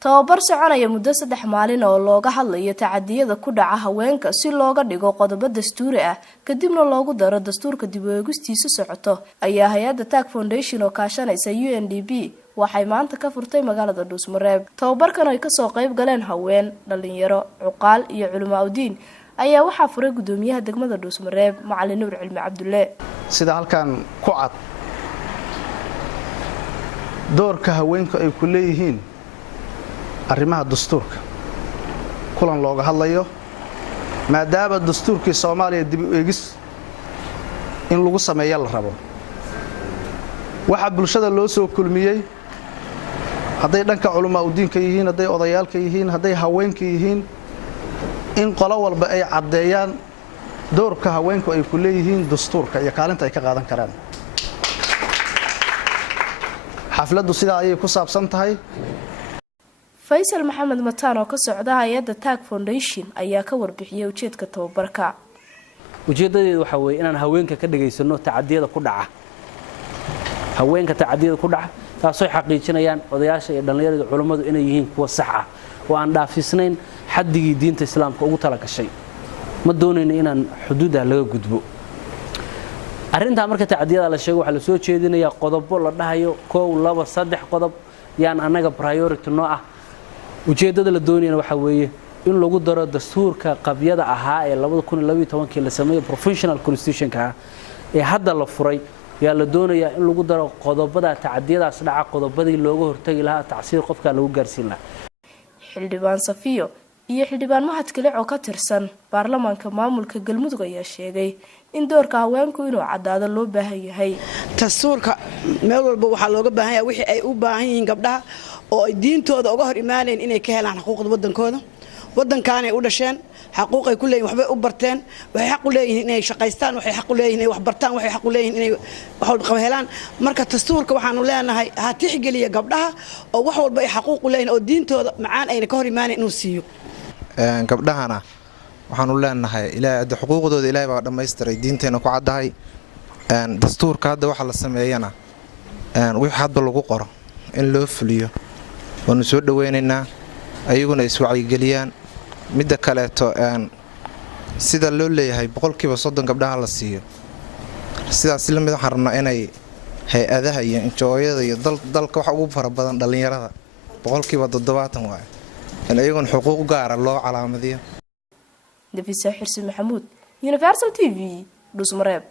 tababar soconaya muddo 3 maalin oo looga hadlayo tacadiyada ku dhaca haweenka si looga dhigo qodobo dastuuri ah kadibna loogu daro dastuurka dib u eegistiisa socoto ayaa hay'adda Tag Foundation oo kaashanaysa UNDP waxay maanta ka furtay magaalada Dhuusmareeb. Tababarkan ay ka soo qayb galeen haween, dhalinyaro, cuqaal iyo culimaadudiin ayaa waxa furay gudoomiyaha degmada Dhuusmareeb Macallin Nuur Cilmi Cabdulle. Sida halkan ku cad doorka haweenku ay ku leeyihiin arrimaha dastuurka kulan looga hadlayo maadaama dastuurkii Soomaaliya dib u eegis in lagu sameeyo la rabo waxa bulshada loo soo kulmiyay haday dhanka culimaadudiinka yihiin haday odayaalka yihiin haday haweenka yihiin in qolo walba ay cadeeyaan doorka haweenku ay ku leeyihiin dastuurka iyo kaalinta ay ka qaadan karaan xafladdu sida ay ku saabsan tahay Faisal Maxamed Mataan oo ka socda hay'adda Tag Foundation ayaa ka warbixiyay ujeedka tababarka. Ujeedadeedu waxa weeye inaan haweenka ka dhageysano tacadiyada ku dhaca. Haweenka tacadiyada ku dhaca taasoo xaqiijinayaan odayaasha iyo dhalinyarada culimadu inay yihiin kuwa sax ah oo aan dhaafisnayn xaddigii diinta Islaamka ugu tala gashay. Ma doonayno inaan xuduudaha laga gudbo. Arrinta marka tacadiyada la sheego waxa la soo jeedinayaa qodobo la dhahayo 1 2 3 qodob yaan anaga priority noo ah. ujeedada la doonayna waxa weeye in lagu daro dastuurka qabyada ahaa ee 2012 la sameeyay professional constitution-ka ee hadda la furay yaa la doonayaa in lagu daro qodobada tacadiyadaas dhaca qodobadii looga hortagi lahaa tacsiir qofka lagu gaarsiin lahaa. Xildhibaan Safiyo iyo xildhibaan Mahad Kale oo ka tirsan baarlamaanka maamulka Galmudug ayaa sheegay in doorka haweenku inuu cadaado loo baahan yahay. Dastuurka meel walba waxa looga baahan yahay wixii ay u baahan yihiin gabdhaha oo ay diintooda uga hor imaaneen inay ka helaan xuquuqda wadankooda wadankan ay u dhasheen xuquuq ay ku leeyihiin waxba u barteen waxay xaq u leeyihiin inay shaqaystaan waxay xaq u leeyihiin inay wax bartaan waxay xaq u leeyihiin inay wax u helaan marka dastuurka waxaanu leenahay ha tixgeliya gabdhaha oo wax walba ay xuquuq u leeyihiin oo diintooda macaan ayna ka hor imaaneen inuu siiyo gabdhahana waxaanu leenahay ilaahay xuquuqdooda ilaahay baa dhameystiray diinteena ku cadahay dastuurka hadda waxa la sameeyana wixii hadba lagu qoro in loo fuliyo waanu soo dhaweynaynaa ayaguna iswacyigeliyaan midda kaleeto sida loo leeyahay 30% gabdhaha la siiyo sidaas la mid waxaan rabnaa inay hay'adaha iyo injooyada iyo dalka waxa ugu fara badan dhalinyarada 70% waay in ayaguna xuquuq gaar ah loo calaamadiyo. Nafisa Xirsi Maxamuud, Universal TV, Dhuusmareeb.